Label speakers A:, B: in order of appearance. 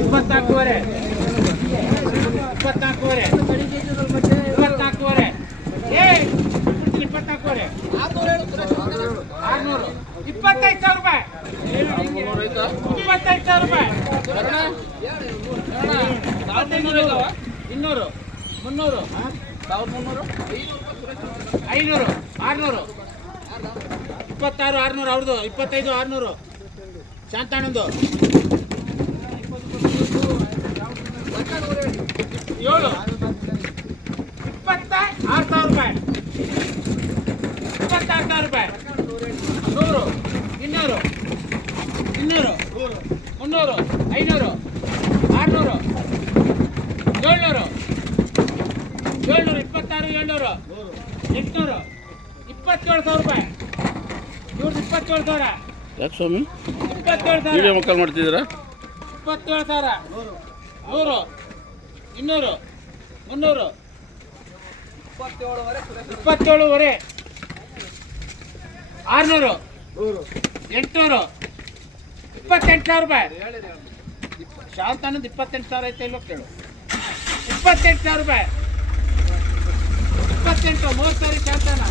A: ಇಪ್ಪತ್ನಾಲ್ಕೂವರೆ. ಇಪ್ಪತ್ನಾಲ್ಕೂವರೆ. ಇಪ್ಪತ್ನಾಲ್ಕೂವರೆ. ಇಪ್ಪತ್ನಾಲ್ಕೂವರೆ. ಆರ್ನೂರು. ಇಪ್ಪತ್ತೈದು ಸಾವಿರ ರೂಪಾಯಿ. ಇಪ್ಪತ್ತೈದು ಸಾವಿರ ರೂಪಾಯಿ. ಇನ್ನೂರು. ಮುನ್ನೂರು. ಐನೂರು. ಆರ್ನೂರು. ಇಪ್ಪತ್ತಾರು, ಆರ್ನೂರು. ಅವ್ರದ್ದು. ಇಪ್ಪತ್ತೈದು, ಆರ್ನೂರು. ಶಾಂತಣ್ಣಂದು ಏಳು. ಇಪ್ಪತ್ತ ಆರು ಸಾವಿರ ರೂಪಾಯಿ. ಇಪ್ಪತ್ತಾರು ಸಾವಿರ ರೂಪಾಯಿ. ನೂರು. ಇನ್ನೂರು. ಇನ್ನೂರು. ಮುನ್ನೂರು. ಐನೂರು. ಆರುನೂರು. ಏಳ್ನೂರು. ಏಳ್ನೂರು ಇಪ್ಪತ್ತಾರು ಏಳ್ನೂರು. ಎಂಟುನೂರು. ಇಪ್ಪತ್ತೇಳು ಸಾವಿರ ರೂಪಾಯಿ. ಇವ್ರದ್ದು ಇಪ್ಪತ್ತೇಳು ಸಾವಿರ.
B: ಯಾಕೆ ಸ್ವಾಮಿ?
A: ಇಪ್ಪತ್ತೇಳು ಸಾವಿರ.
B: ಮಕ್ಕಳು ಮಾಡ್ತಿದ್ದೀರಾ?
A: ಇಪ್ಪತ್ತೇಳು ಸಾವಿರ. ನೂರು. ಇನ್ನೂರು ಮುನ್ನೂರು. ಇಪ್ಪತ್ತೇಳುವರೆ ಆರ್ನೂರು. ಎಂಟುನೂರು. ಇಪ್ಪತ್ತೆಂಟು ಸಾವಿರ ರೂಪಾಯಿ ಶಾಂತನಂದು ಇಪ್ಪತ್ತೆಂಟು ಸಾವಿರ ಐತೆ ಇಲ್ಲೋ ಕೇಳು. ಇಪ್ಪತ್ತೆಂಟು ಸಾವಿರ ರೂಪಾಯಿ. ಇಪ್ಪತ್ತೆಂಟು ಮೂವತ್ತು ಸಾವಿರ ಶಾಂತನ.